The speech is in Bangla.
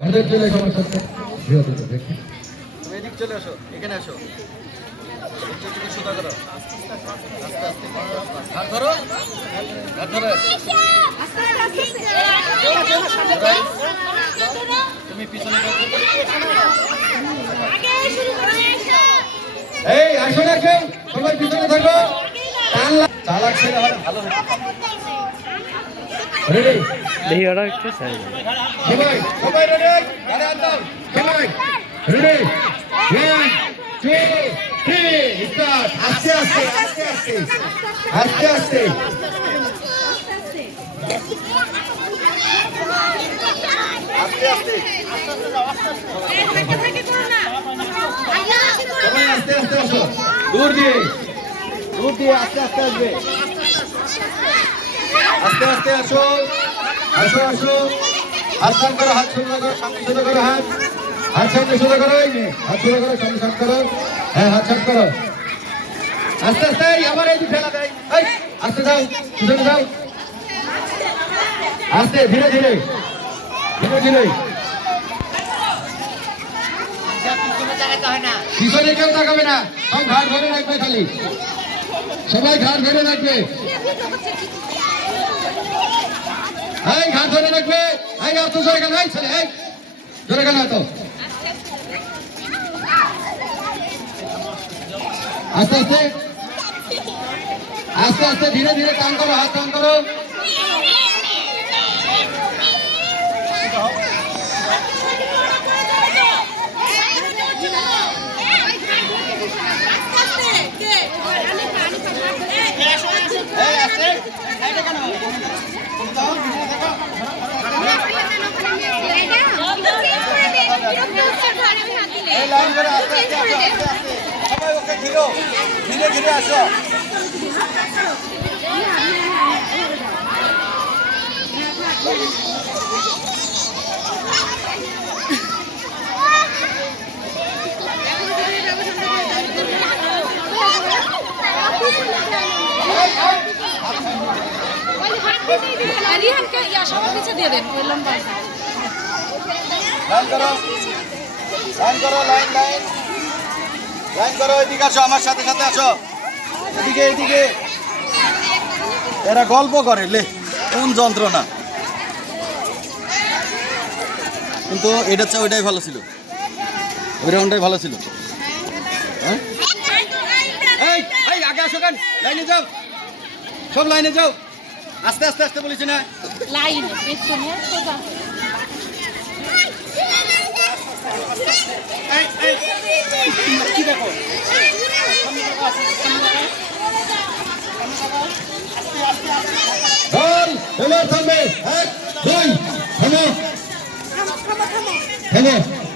আমাদের চলে এসো আমার সাথে দেখি তুমি এদিক চলে আসো, এখানে আসো। একটু একটু সোজা করো, আস্তে আস্তে ঘাট ধরো, ঘাট ধরো। তুমি পিছনে এই আসো না কেউ, সবাই পিছনে থাকো। চালাক ছেলে হয় ভালো রেডি দেখি ওরা একটু সাইড সবাই সবাই রেডি গাড়ি আনতাম সবাই রেডি 1 2 3 স্টার্ট আস্তে আস্তে আস্তে আস্তে আস্তে আস্তে আস্তে আস্তে সবাই আস্তে আস্তে আসো দূর দিয়ে আস্তে আস্তে আসবে আস্তে আস্তে আসো আসো আসো হাত সামনে করো, হাত সোজা করো, সামনে সোজা করো, হাত সামনে সোজা করো, হাত সোজা করো, সামনে সাত করো, হ্যাঁ হাত সাত করো, আস্তে আস্তে আমার এই ঠেলা দেয়, এই আস্তে যাও, পিছনে যাও, আস্তে ধীরে ধীরে ধীরে ধীরে, পিছনে কেউ তাকাবে না, সব ঘাট ধরে রাখবে, খালি সবাই ঘাট ধরে রাখবে, এই ঘাট ধরে রাখবে, এই এত জোরে কেন, এই ছেলে এই জোরে কেন এত, আস্তে আস্তে আস্তে আস্তে ধীরে ধীরে টান করো, হাত টান করো, সবাই ওকে ঘিরো, ধীরে ধীরে আসো। লাইন করো, লাইন করো, লাইন লাইন লাইন করো, এদিকে আসো, আমার সাথে সাথে আসো, এদিকে এদিকে। এরা গল্প করে লে, কোন যন্ত্রণা, কিন্তু এটা চেয়ে ওইটাই ভালো ছিল, ওই রাউন্ডটাই ভালো ছিল। হ্যাঁ এই এই আগে আসো, কেন লাইনে যাও, সব লাইনে যাও, আস্তে আস্তে আস্তে বলেছি না, লাইন পেছনে সোজা এই এই কি দেখো